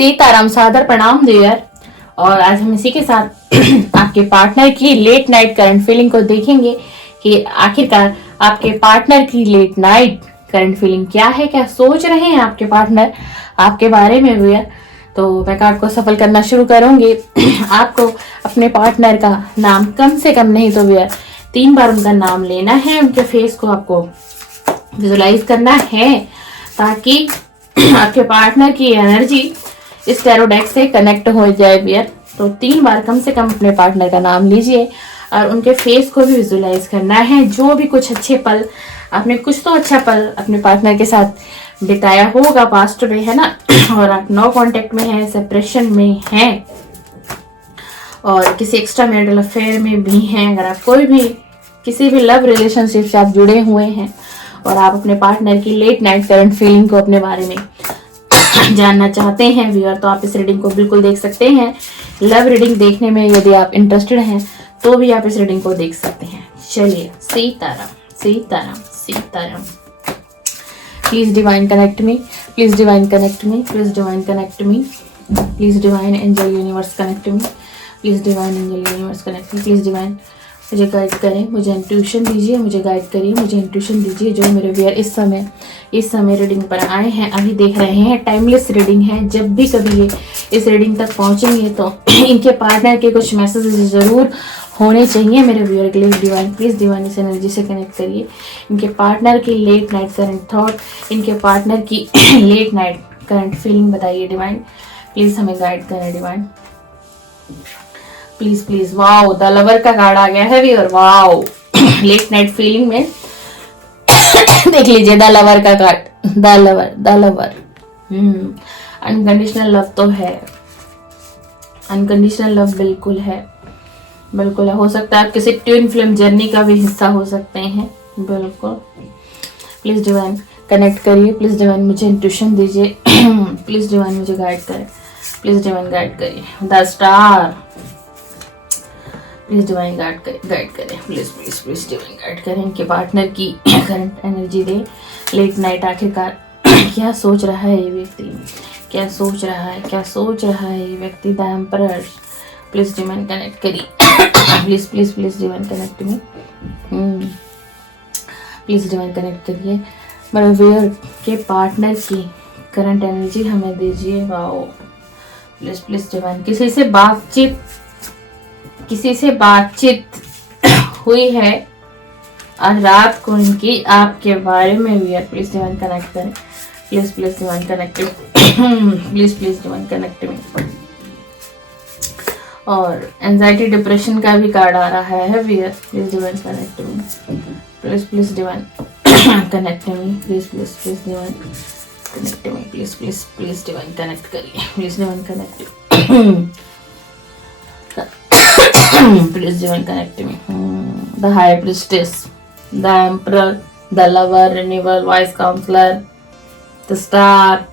सीताराम, सादर प्रणाम डियर। और आज हम इसी के साथ आपके पार्टनर की लेट नाइट करंट फीलिंग को देखेंगे कि आखिरकार आपके पार्टनर की लेट नाइट करंट फीलिंग क्या है, क्या सोच रहे हैं आपके पार्टनर आपके बारे में डियर। तो मैं कार्ड को सफल करना शुरू करूंगी। आपको अपने पार्टनर का नाम कम से कम नहीं तो डियर 3 बार उनका नाम लेना है, उनके फेस को आपको विजुलाइज करना है ताकि आपके पार्टनर की एनर्जी इस टैरो डेक से कनेक्ट हो जाए डियर। तो 3 बार कम से कम अपने पार्टनर का नाम लीजिए और उनके फेस को भी विजुलाइज करना है। जो भी कुछ अच्छे पल आपने कुछ तो अच्छा पल अपने पार्टनर के साथ बिताया होगा पास्ट में, है ना, और आप नो कांटेक्ट में हैं, सेपरेशन में हैं और किसी एक्स्ट्रा मैरिटल अफेयर में भी हैं। अगर आप कोई भी किसी भी लव रिलेशनशिप से आप जुड़े हुए हैं और आप अपने पार्टनर की लेट नाइट करंट फीलिंग को अपने बारे में जानना चाहते हैं व्यूअर, तो आप इस रीडिंग को बिल्कुल देख सकते हैं। लव रीडिंग देखने में यदि आप इंटरेस्टेड हैं तो भी आप इस रीडिंग को देख सकते हैं। चलिए, Sitaram Sitaram Sitaram. Please divine connect me, please divine connect me, please divine connect me, please divine angel universe connect me, please divine angel universe connect me, please divine मुझे गाइड करें, मुझे इंट्यूशन दीजिए, मुझे गाइड करिए, मुझे इंट्यूशन दीजिए। जो मेरे व्यूअर इस समय रीडिंग पर आए हैं, अभी देख रहे हैं, टाइमलेस रीडिंग है। जब भी कभी ये इस रीडिंग तक पहुंचेंगे तो इनके पार्टनर के कुछ मैसेजेस जरूर होने चाहिए मेरे व्यूअर के लिए। डिवाइन प्लीज डिवाइन इस एनर्जी से कनेक्ट करिए। इनके पार्टनर की लेट नाइट करंट थॉट, इनके पार्टनर की लेट नाइट करंट फीलिंग बताइए डिवाइन। प्लीज हमें गाइड करें divine, please please. Wow, the lover का कार्ड आ गया है भी, और वाओ लेट नाइट फीलिंग में देख लीजिए द लवर का card, the lover. Unconditional love तो है, अनकंडीशनल लव बिल्कुल है, बिल्कुल है। हो सकता है आप किसी ट्विन फ्लेम जर्नी का भी हिस्सा हो सकते हैं, बिल्कुल। प्लीज डिवाइन कनेक्ट करिए, प्लीज डिवाइन मुझे इंट्यूशन दीजिए, प्लीज डिवाइन मुझे गाइड करें, प्लीज डिवाइन गाइड करिए। The star, please divine guide करें, please please please divine guide करें। इनके पार्टनर की करंट एनर्जी दे। लेट नाइट आखिरकार क्या सोच रहा है ये व्यक्ति, क्या सोच रहा है, क्या सोच रहा है ये व्यक्ति। The emperor, please divine connect करिए, please please please divine connect me, please divine connect करिए। मेरे व्यूअर के पार्टनर की करंट एनर्जी हमें दीजिए। Wow, please please divine. किसी से बातचीत हुई है आज रात को इनकी आपके बारे में व्यूअर, प्लीज डिवाइन कनेक्ट करें, please please divine connect, please please divine connect me. और एंजाइटी डिप्रेशन का भी कार्ड आ रहा है viewer, please divine connect me, please please divine connect me, please please please divine connect me, please please please divine connect करिए, please divine connect, please divine connect me. The high priestess, the emperor, the lover, renewal, vice counsellor, the star,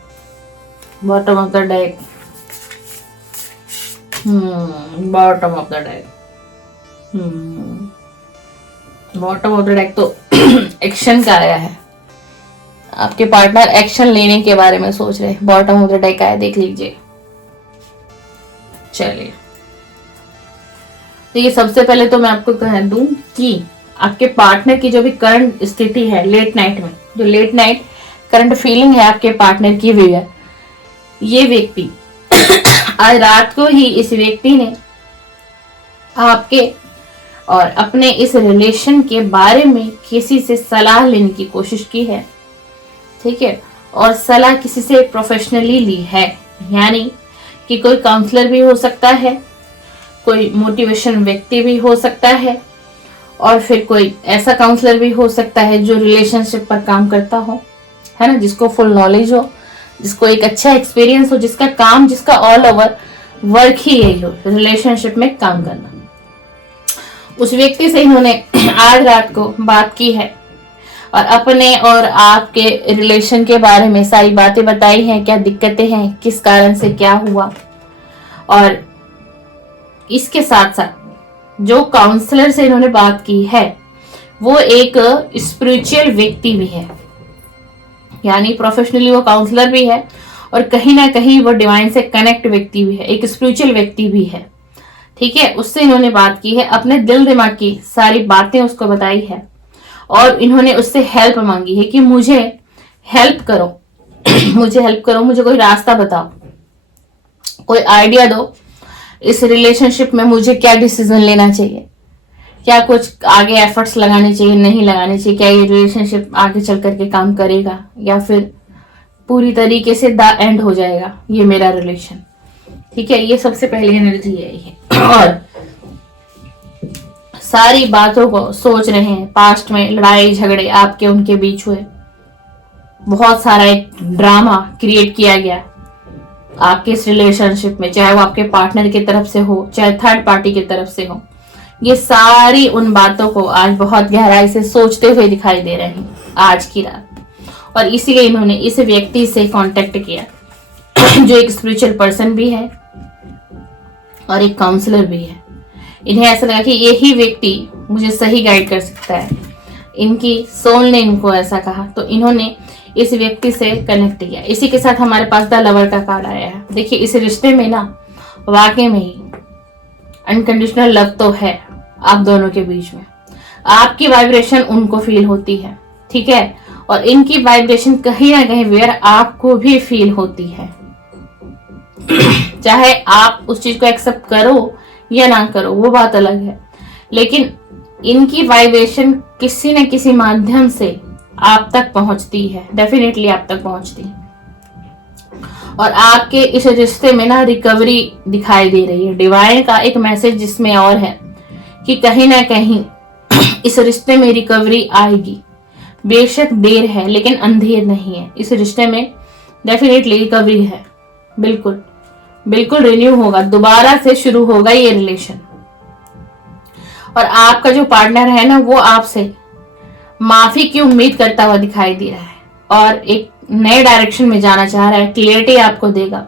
bottom of the deck, bottom of the deck, bottom of the deck तो action का आया है। आपके partner action लेने के बारे में सोच रहे हैं। बॉटम ऑफ द डेक आया, देख लीजिए। चलिए, तो ये सबसे पहले तो मैं आपको कह दूं कि आपके पार्टनर की जो भी करंट स्थिति है लेट नाइट में, जो लेट नाइट करंट फीलिंग है आपके पार्टनर की भी है, ये व्यक्ति आज रात को ही इस व्यक्ति ने आपके और अपने इस रिलेशन के बारे में किसी से सलाह लेने की कोशिश की है, ठीक है। और सलाह किसी से प्रोफेशनली ली है, यानी कि कोई काउंसलर भी हो सकता है, कोई मोटिवेशन व्यक्ति भी हो सकता है, और फिर कोई ऐसा काउंसलर भी हो सकता है जो रिलेशनशिप पर काम करता हो, है ना, जिसको फुल नॉलेज हो, जिसको एक अच्छा एक्सपीरियंस हो, जिसका ऑल ओवर वर्क ही यही हो, रिलेशनशिप में काम करना। उस व्यक्ति से इन्होंने आज रात को बात की है और अपने और आपके रिलेशन के बारे में सारी बातें बताई हैं, क्या दिक्कतें हैं, किस कारण से क्या हुआ। और इसके साथ साथ जो काउंसलर से इन्होंने बात की है वो एक स्पिरिचुअल व्यक्ति भी है, यानी प्रोफेशनली वो काउंसलर भी है और कहीं ना कहीं वो डिवाइन से कनेक्ट व्यक्ति भी है, एक स्पिरिचुअल व्यक्ति भी है। ठीक है, उससे इन्होंने बात की है, अपने दिल दिमाग की सारी बातें उसको बताई है और इन्होंने उससे हेल्प मांगी है कि मुझे हेल्प करो मुझे हेल्प करो, मुझे कोई रास्ता बताओ, कोई आइडिया दो, इस रिलेशनशिप में मुझे क्या डिसीजन लेना चाहिए, क्या कुछ आगे एफर्ट्स लगाने चाहिए, नहीं लगाने चाहिए, क्या ये रिलेशनशिप आगे चल करके काम करेगा या फिर पूरी तरीके से द एंड हो जाएगा ये मेरा रिलेशन। ठीक है, ये सबसे पहली एनर्जी है ये। और सारी बातों को सोच रहे हैं, पास्ट में लड़ाई झगड़े आपके उनके बीच हुए, बहुत सारा एक ड्रामा क्रिएट किया गया आपके इस रिलेशनशिप में, चाहे वो आपके पार्टनर की तरफ से हो चाहे थर्ड पार्टी की तरफ से हो। ये सारी उन बातों को आज बहुत गहराई से सोचते हुए दिखाई दे रहे हैं आज की रात, और इसीलिए इन्होंने इस व्यक्ति से कांटेक्ट किया जो एक स्पिरिचुअल पर्सन भी है और एक काउंसलर भी है। इन्हें ऐसा लगा कि यही व्यक्ति मुझे सही गाइड कर सकता है, इनकी सोल ने इनको ऐसा कहा, तो इन्होंने इस व्यक्ति से कनेक्ट किया। इसी के साथ हमारे पास द लवर का कार्ड आया है। देखिए, इस रिश्ते में ना वाकई में ही अनकंडीशनल लव तो है आप दोनों के बीच में, आपकी वाइब्रेशन उनको फील होती है। ठीक है, और इनकी वाइब्रेशन कहीं ना कहीं वेयर आपको भी फील होती है चाहे आप उस चीज को एक्सेप्ट करो या ना करो वो बात अलग है, लेकिन इनकी वाइब्रेशन किसी न किसी माध्यम से आप तक पहुंचती है, डेफिनेटली आप तक पहुंचती है। और आपके इस रिश्ते में ना रिकवरी दिखाई दे रही है। डिवाइन का एक मैसेज जिसमें और है कि कहीं ना कहीं इस रिश्ते में रिकवरी आएगी, बेशक देर है लेकिन अंधेर नहीं है। इस रिश्ते में डेफिनेटली रिकवरी है, बिल्कुल बिल्कुल रिन्यू होगा, दोबारा से शुरू होगा ये रिलेशन। और आपका जो पार्टनर है ना वो आपसे माफी की उम्मीद करता हुआ दिखाई दे रहा है और एक नए डायरेक्शन में जाना चाह रहा है, क्लियरिटी आपको देगा।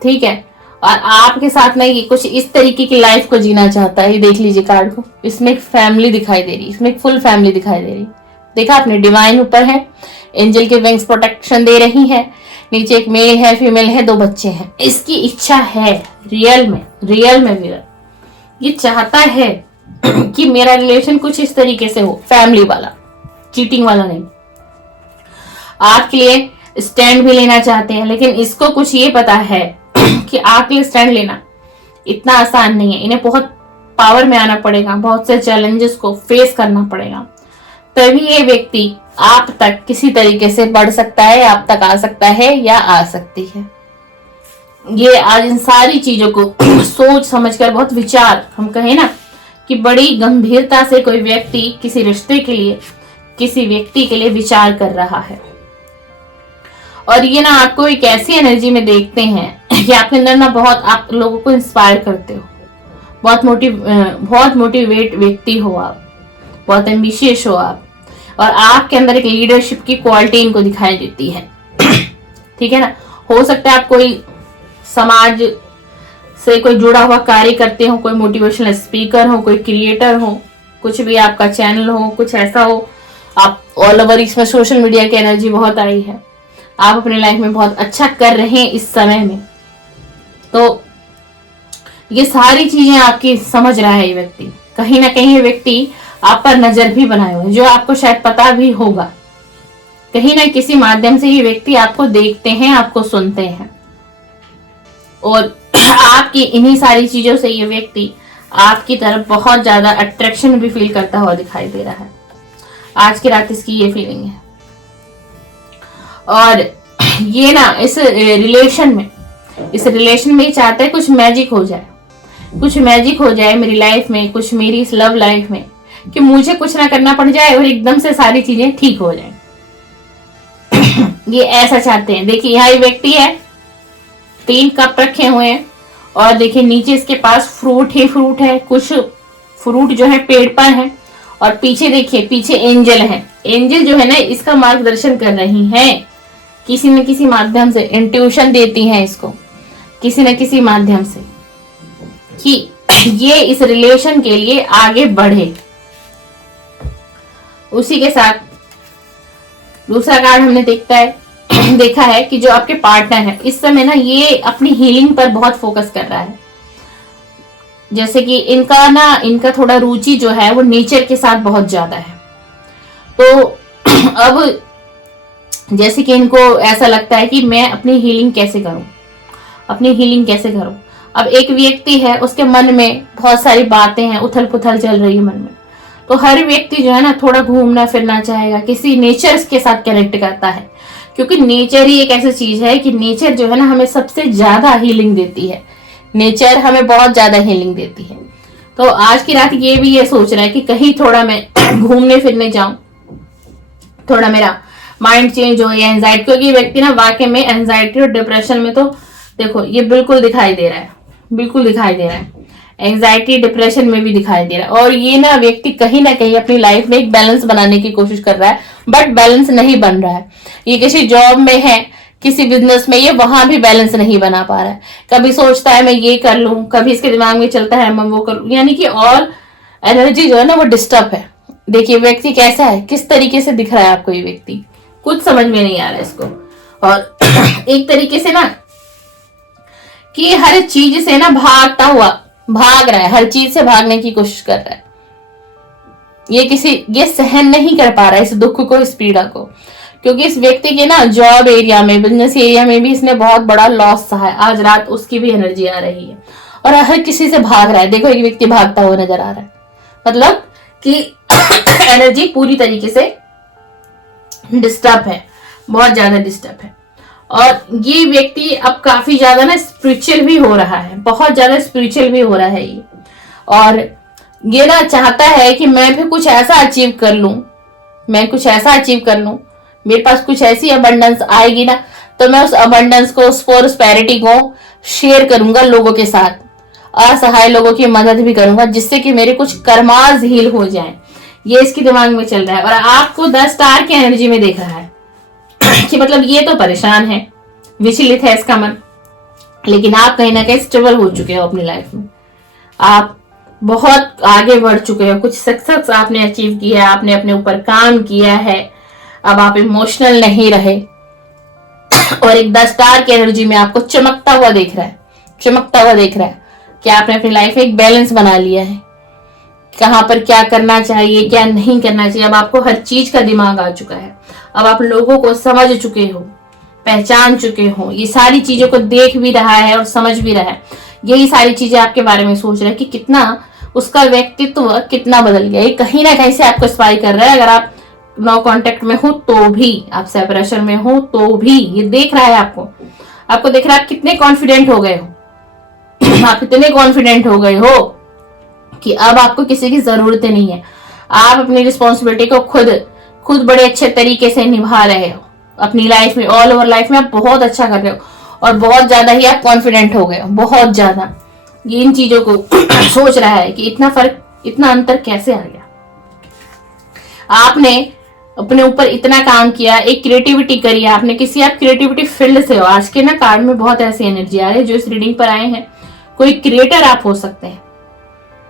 ठीक है, और आपके साथ में ये कुछ इस तरीके की लाइफ को जीना चाहता है। ये देख लीजिए कार्ड को, इसमें एक फैमिली दिखाई दे रही, इसमें एक फुल फैमिली दिखाई दे रही। देखा आपने, डिवाइन ऊपर है, एंजल के विंग्स प्रोटेक्शन दे रही है, नीचे एक मेल है, फीमेल है, 2 बच्चे हैं। इसकी इच्छा है रियल में विरल ये चाहता है कि मेरा रिलेशन कुछ इस तरीके से हो, फैमिली वाला, चीटिंग वाला नहीं। आपके लिए स्टैंड भी लेना चाहते हैं, लेकिन इसको कुछ ये पता है कि आपके लिए स्टैंड लेना इतना आसान नहीं है। इन्हें बहुत पावर में आना पड़ेगा, बहुत से चैलेंजेस को फेस करना पड़ेगा, तभी ये व्यक्ति आप तक किसी तरीके से बढ़ सकता है, आप तक आ सकता है या आ सकती है। ये आज इन सारी चीजों को सोच समझकर, बहुत विचार, हम कहें ना कि बड़ी गंभीरता से कोई व्यक्ति किसी रिश्ते के लिए, किसी व्यक्ति के लिए विचार कर रहा है। और ये ना आपको एक ऐसी एनर्जी में देखते हैं कि आपके अंदर ना बहुत, आप लोगों को इंस्पायर करते हो, बहुत मोटिवेट व्यक्ति हो आप, बहुत एम्बिशियस हो आप, और आपके अंदर एक लीडरशिप की क्वालिटी इनको दिखाई देती है। ठीक है ना, हो सकता है आप कोई समाज से कोई जुड़ा हुआ कार्य करते हो, कोई मोटिवेशनल स्पीकर हो, कोई क्रिएटर हो, कुछ भी आपका चैनल हो, कुछ ऐसा हो, आप ऑल ओवर, इसमें सोशल मीडिया की एनर्जी बहुत आई है, आप अपने लाइफ में बहुत अच्छा कर रहे हैं इस समय में, तो ये सारी चीजें आपकी समझ रहा है ये व्यक्ति। कहीं ना कहीं ये व्यक्ति आप पर नजर भी बनाए हुए, जो आपको शायद पता भी होगा, कहीं ना किसी माध्यम से ये व्यक्ति आपको देखते हैं, आपको सुनते हैं, और आपकी इन्हीं सारी चीजों से ये व्यक्ति आपकी तरफ बहुत ज्यादा अट्रैक्शन भी फील करता हुआ दिखाई दे रहा है। आज की रात इसकी ये फीलिंग है। और ये ना इस रिलेशन में चाहता है कुछ मैजिक हो जाए, कुछ मैजिक हो जाए मेरी लाइफ में, कुछ मेरी इस लव लाइफ में, कि मुझे कुछ ना करना पड़ जाए और एकदम से सारी चीजें ठीक हो जाए। ये ऐसा चाहते हैं। देखिए यहाँ ये व्यक्ति है, 3 कप रखे हुए हैं, और देखिए नीचे इसके पास फ्रूट ही फ्रूट है, कुछ फ्रूट जो है पेड़ पर है, और पीछे देखिए, पीछे एंजल है। एंजल जो है ना इसका मार्गदर्शन कर रही हैं, किसी न किसी माध्यम से इंट्यूशन देती हैं इसको, किसी न किसी माध्यम से, कि ये इस रिलेशन के लिए आगे बढ़े। उसी के साथ दूसरा कार्ड हमने देखता है देखा है कि जो आपके पार्टनर है इस समय ना ये अपनी हीलिंग पर बहुत फोकस कर रहा है। जैसे कि इनका थोड़ा रुचि जो है वो नेचर के साथ बहुत ज्यादा है। तो अब जैसे कि इनको ऐसा लगता है कि मैं अपनी हीलिंग कैसे करूं, अपनी हीलिंग कैसे करूं। अब एक व्यक्ति है, उसके मन में बहुत सारी बातें हैं, उथल पुथल चल रही है मन में। तो हर व्यक्ति जो है ना थोड़ा घूमना फिरना चाहेगा, किसी नेचर के साथ कनेक्ट करता है, क्योंकि नेचर ही एक ऐसी चीज है कि नेचर जो है ना हमें सबसे ज्यादा हीलिंग देती है। नेचर हमें बहुत ज्यादा हीलिंग देती है। तो आज की रात ये सोच रहा है कि कहीं थोड़ा मैं घूमने फिरने जाऊं, थोड़ा मेरा माइंड चेंज हो या एंजाइटी, क्योंकि व्यक्ति ना वाकई में एंजाइटी और डिप्रेशन में तो देखो ये बिल्कुल दिखाई दे रहा है, बिल्कुल दिखाई दे रहा है। एंजाइटी डिप्रेशन में भी दिखाई दे रहा है। और ये ना व्यक्ति कहीं ना कहीं अपनी लाइफ में एक बैलेंस बनाने की कोशिश कर रहा है, बट बैलेंस नहीं बन रहा है। ये किसी जॉब में है, किसी बिजनेस में, ये वहां भी बैलेंस नहीं बना पा रहा है। कभी सोचता है मैं ये कर लूं, कभी इसके दिमाग में चलता है मैं वो कर लूं, यानी कि और एनर्जी जो है ना वो डिस्टर्ब है। देखिए व्यक्ति कैसा है, किस तरीके से दिख रहा है आपको, ये व्यक्ति कुछ समझ में नहीं आ रहा है इसको। और एक तरीके से ना कि हर चीज से ना भागता हुआ भाग रहा है, हर चीज से भागने की कोशिश कर रहा है। ये सहन नहीं कर पा रहा है इस दुख को, इस पीड़ा को, क्योंकि इस व्यक्ति के ना जॉब एरिया में, बिजनेस एरिया में भी इसने बहुत बड़ा लॉस सहा है। आज रात उसकी भी एनर्जी आ रही है और हर किसी से भाग रहा है। देखो एक व्यक्ति भागता हुआ नजर आ रहा है, मतलब कि एनर्जी पूरी तरीके से डिस्टर्ब है, बहुत ज्यादा डिस्टर्ब है। और ये व्यक्ति अब काफी ज्यादा ना स्पिरिचुअल भी हो रहा है, बहुत ज्यादा स्पिरिचुअल भी हो रहा है ये। और ये ना चाहता है कि मैं भी कुछ ऐसा अचीव कर लूं, मैं कुछ ऐसा अचीव कर लूं, मेरे पास कुछ ऐसी अबंडेंस आएगी ना तो मैं उस अबंडेंस को, उस प्रोस्पेरिटी को शेयर करूंगा लोगों के साथ, असहाय लोगों की मदद भी करूंगा, जिससे कि मेरे कुछ कर्मास हील हो जाएं। ये इसके दिमाग में चल रहा है। और आपको 10 स्टार की एनर्जी में देख रहा है कि मतलब ये तो परेशान है, विचलित है इसका मन, लेकिन आप कहीं ना कहीं स्टेबल हो चुके हो अपनी लाइफ में। आप बहुत आगे बढ़ चुके हो, कुछ सक्सेस आपने अचीव किया है, आपने अपने ऊपर काम किया है, अब आप इमोशनल नहीं रहे। और एक 10 स्टार की एनर्जी में आपको चमकता हुआ देख रहा है, चमकता हुआ देख रहा है कि आपने अपनी लाइफ में एक बैलेंस बना लिया है, कहां पर क्या करना चाहिए, क्या नहीं करना चाहिए। अब आपको हर चीज का दिमाग आ चुका है, अब आप लोगों को समझ चुके हो, पहचान चुके हो, ये सारी चीजों को देख भी रहा है और समझ भी रहा है। यही सारी चीजें आपके बारे में सोच रहा है कि कितना उसका व्यक्तित्व कितना बदल गया। ये कहीं ना कहीं से आपको स्पाई कर रहा है। अगर आप नो कांटेक्ट में हो तो भी, आप सेपरेशन में हो तो भी, ये देख रहा है आपको देख रहा है आप कितने कॉन्फिडेंट हो गए हो आप इतने कॉन्फिडेंट हो गए हो कि अब आपको किसी की जरूरत नहीं है। आप अपनी रिस्पॉन्सिबिलिटी को खुद बड़े अच्छे तरीके से निभा रहे हो अपनी लाइफ में, ऑल ओवर लाइफ में आप बहुत अच्छा कर रहे हो और बहुत ज्यादा ही आप कॉन्फिडेंट हो गए हो, बहुत ज्यादा। ये इन चीजों को सोच रहा है कि इतना फर्क, इतना अंतर कैसे आ गया। आपने अपने ऊपर इतना काम किया, एक क्रिएटिविटी करी आपने, किसी आप क्रिएटिविटी फील्ड से हो। आज के ना कार्ड में बहुत ऐसी एनर्जी आ रही है जो इस रीडिंग पर आए हैं, कोई क्रिएटर आप हो सकते हैं,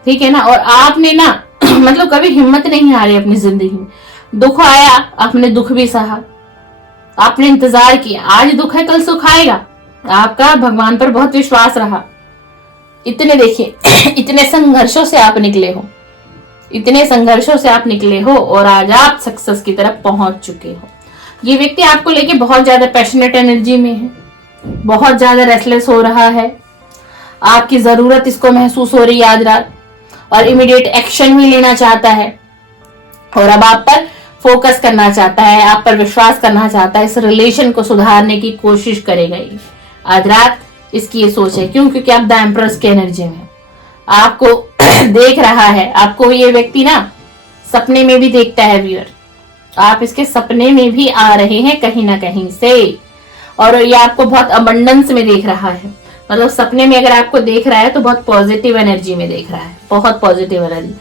ठीक है ना। और आपने ना मतलब कभी हिम्मत नहीं हारी अपनी जिंदगी में। दुख आया, आपने दुख भी सहा, आपने इंतजार किया, आज दुख है कल सुख आएगा। आपका भगवान पर बहुत विश्वास रहा। इतने देखिए इतने संघर्षों से आप निकले हो, इतने संघर्षों से आप निकले हो और आज आप सक्सेस की तरफ पहुंच चुके हो। ये व्यक्ति आपको लेके बहुत ज्यादा पैशनेट एनर्जी में है, बहुत ज्यादा रेस्टलेस हो रहा है, आपकी जरूरत इसको महसूस हो रही है आज रात, और इमीडिएट एक्शन भी लेना चाहता है और अब आप पर फोकस करना चाहता है, आप पर विश्वास करना चाहता है, इस रिलेशन को सुधारने की कोशिश करेगा ये आज रात। इसकी ये सोच है, क्यों? क्योंकि आप द एम्प्रेस की एनर्जी में आपको देख रहा है। आपको ये व्यक्ति ना सपने में भी देखता है व्यूअर, आप इसके सपने में भी आ रहे हैं कहीं ना कहीं से, और ये आपको बहुत अबंडेंस में देख रहा है। मतलब सपने में अगर आपको देख रहा है तो बहुत पॉजिटिव एनर्जी में देख रहा है, बहुत पॉजिटिव एनर्जी,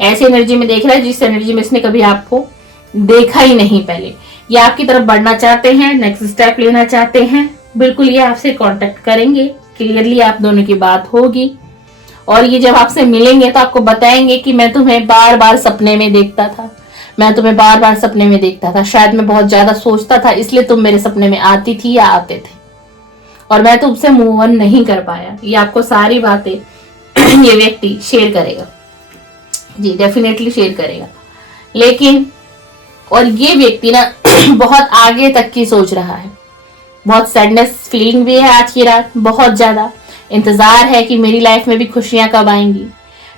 ऐसी एनर्जी में देख रहा है जिस एनर्जी में इसने कभी आपको देखा ही नहीं पहले। ये आपकी तरफ बढ़ना चाहते हैं, नेक्स्ट स्टेप लेना चाहते हैं, बिल्कुल ये आपसे कांटेक्ट करेंगे, क्लियरली आप दोनों की बात होगी। और ये जब आपसे मिलेंगे तो आपको बताएंगे कि मैं तुम्हें बार बार सपने में देखता था, मैं तुम्हें बार बार सपने में देखता था, शायद मैं बहुत ज्यादा सोचता था इसलिए तुम मेरे सपने में आती थी या आते थे, और मैं तुमसे मूव ऑन नहीं कर पाया। ये आपको सारी बातें ये व्यक्ति शेयर करेगा जी, डेफिनेटली शेयर करेगा। लेकिन और ये व्यक्ति ना बहुत आगे तक की सोच रहा है, बहुत सैडनेस फीलिंग भी है आज की रात, बहुत ज्यादा इंतजार है कि मेरी लाइफ में भी खुशियां कब आएंगी,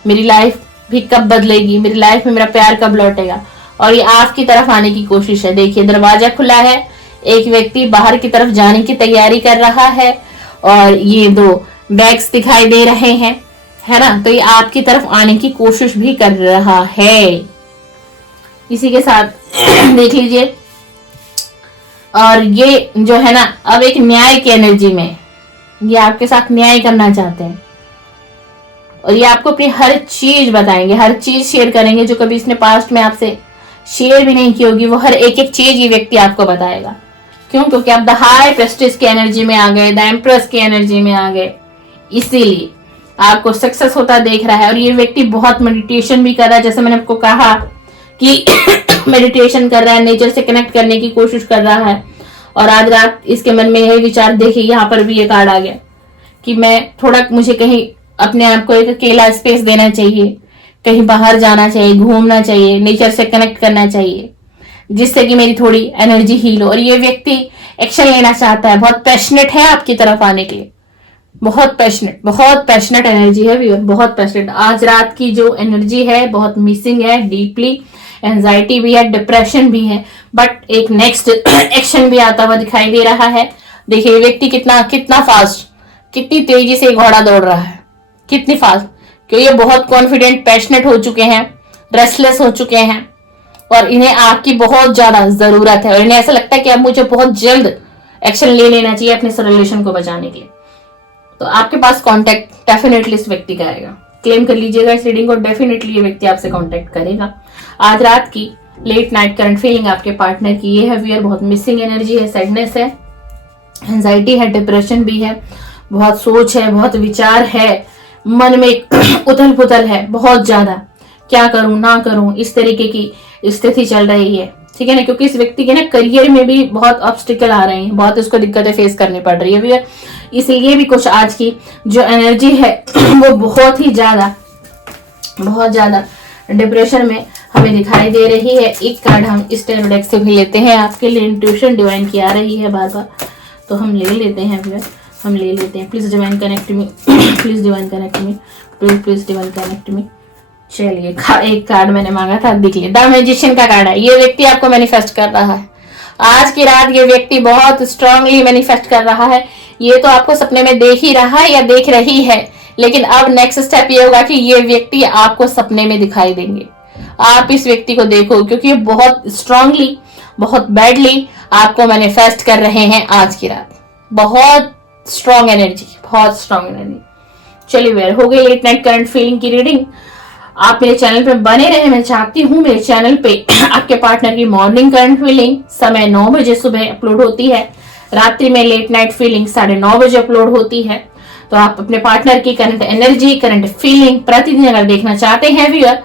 मेरी लाइफ भी कब बदलेगी, मेरी लाइफ में मेरा प्यार कब लौटेगा, और ये आपकी तरफ आने की कोशिश है। देखिए दरवाजा खुला है, एक व्यक्ति बाहर की तरफ जाने की तैयारी कर रहा है, और ये 2 बैग्स दिखाई दे रहे हैं, है ना। तो ये आपकी तरफ आने की कोशिश भी कर रहा है। इसी के साथ देख लीजिए, और ये जो है ना अब एक न्याय की एनर्जी में, ये आपके साथ न्याय करना चाहते हैं, और ये आपको अपनी हर चीज बताएंगे, हर चीज शेयर करेंगे जो कभी इसने पास्ट में आपसे शेयर भी नहीं की होगी। वो हर एक चीज ये व्यक्ति आपको बताएगा। क्यों? क्योंकि आप द हाई प्रेस्टिज की एनर्जी में आ गए, द एम्प्रेस की एनर्जी में आ गए, इसीलिए आपको सक्सेस होता देख रहा है। और ये व्यक्ति बहुत मेडिटेशन भी कर रहा है, जैसे मैंने आपको कहा कि मेडिटेशन कर रहा है, नेचर से कनेक्ट करने की कोशिश कर रहा है। और आज रात इसके मन में यही विचार, देखिए यहाँ पर भी ये कार्ड आ गया कि मैं थोड़ा, मुझे कहीं अपने आप को एक अकेला स्पेस देना चाहिए, कहीं बाहर जाना चाहिए, घूमना चाहिए, नेचर से कनेक्ट करना चाहिए, जिससे कि मेरी थोड़ी एनर्जी हील हो। और ये व्यक्ति एक्शन लेना चाहता है, बहुत पैशनेट है आपकी तरफ आने के लिए, बहुत पैशनेट एनर्जी है व्यूअर, बहुत पैशनेट। आज रात की जो एनर्जी है बहुत मिसिंग है, डीपली एंजाइटी भी है, डिप्रेशन भी है, बट एक नेक्स्ट एक्शन भी आता हुआ दिखाई दे रहा है। देखिए व्यक्ति कितना फास्ट, कितनी तेजी से घोड़ा दौड़ रहा है, कितनी फास्ट, क्योंकि ये बहुत कॉन्फिडेंट, पैशनेट हो चुके हैं, रेस्टलेस हो चुके हैं, और इन्हें आपकी बहुत ज्यादा जरूरत है, और इन्हें ऐसा लगता है कि अब मुझे बहुत जल्द एक्शन ले लेना चाहिए अपने रिलेशन को बचाने के लिए। तो आपके पास कांटेक्ट डेफिनेटली इस व्यक्ति का आएगा, क्लेम कर लीजिएगा इस रीडिंग को, डेफिनेटली ये व्यक्ति आपसे कांटेक्ट करेगा। आज रात की लेट नाइट करंट फीलिंग आपके पार्टनर की ये है व्यूअर, बहुत मिसिंग एनर्जी है, सैडनेस है, एंजाइटी है, डिप्रेशन भी है, बहुत सोच है, बहुत विचार है, मन में उथल पुथल है बहुत ज्यादा, क्या करूं ना करूं, इस तरीके की स्थिति चल रही है, ठीक है ना। क्योंकि इस व्यक्ति के ना करियर में भी बहुत ऑब्स्टिकल आ रहे हैं, बहुत इसको दिक्कतें फेस करनी पड़ रही है भैया। इसलिए भी कुछ आज की जो एनर्जी है वो बहुत ज्यादा डिप्रेशन में हमें दिखाई दे रही है। एक कार्ड हम इस टैरो डेक से भी लेते हैं आपके लिए, इंट्यूशन डिवाइन की आ रही है बार बार, तो हम ले लेते हैं भैया, हम ले लेते हैं। Please divine connect me, please divine connect me, please divine connect मी। चलिए एक कार्ड मैंने मांगा था, देख लिया, द मैजिशियन का कार्ड है। ये व्यक्ति आपको मैनिफेस्ट कर रहा है आज की रात, ये व्यक्ति बहुत स्ट्रांगली मैनिफेस्ट कर रहा है। ये तो आपको सपने में देख ही रहा है या देख रही है, लेकिन अब नेक्स्ट स्टेप ये होगा कि ये व्यक्ति आपको सपने में दिखाई देंगे। आप इस व्यक्ति को देखो, क्योंकि ये बहुत स्ट्रांगली, बहुत बैडली आपको मैनिफेस्ट कर रहे हैं आज की रात। बहुत स्ट्रॉन्ग एनर्जी, बहुत स्ट्रॉन्ग एनर्जी। चलिए वेयर हो गई लेट नाइट करंट फीलिंग की रीडिंग। आप मेरे चैनल पे बने रहे, मैं चाहती हूँ मेरे चैनल पे आपके पार्टनर की मॉर्निंग करंट फीलिंग समय 9 बजे सुबह अपलोड होती है, रात्रि में लेट नाइट फीलिंग 9:30 बजे अपलोड होती है। तो आप अपने पार्टनर की करंट एनर्जी, करंट फीलिंग प्रतिदिन अगर देखना चाहते हैं व्यूअर,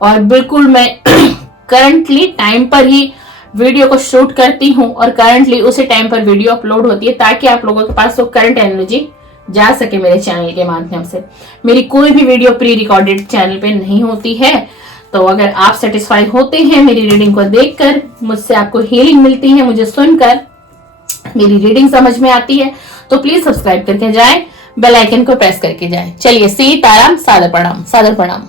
और बिल्कुल मैं करंटली टाइम पर ही वीडियो को शूट करती हूँ और करंटली उसी टाइम पर वीडियो अपलोड होती है, ताकि आप लोगों के पास वो करंट एनर्जी जा सके मेरे चैनल के माध्यम से। मेरी कोई भी वीडियो प्री रिकॉर्डेड चैनल पे नहीं होती है। तो अगर आप सेटिस्फाई होते हैं मेरी रीडिंग को देखकर, मुझसे आपको हीलिंग मिलती है, मुझे सुनकर मेरी रीडिंग समझ में आती है, तो प्लीज सब्सक्राइब करके जाएं, बेल आइकन को प्रेस करके जाएं। चलिए सीताराम, सादर प्रणाम, सादर प्रणाम।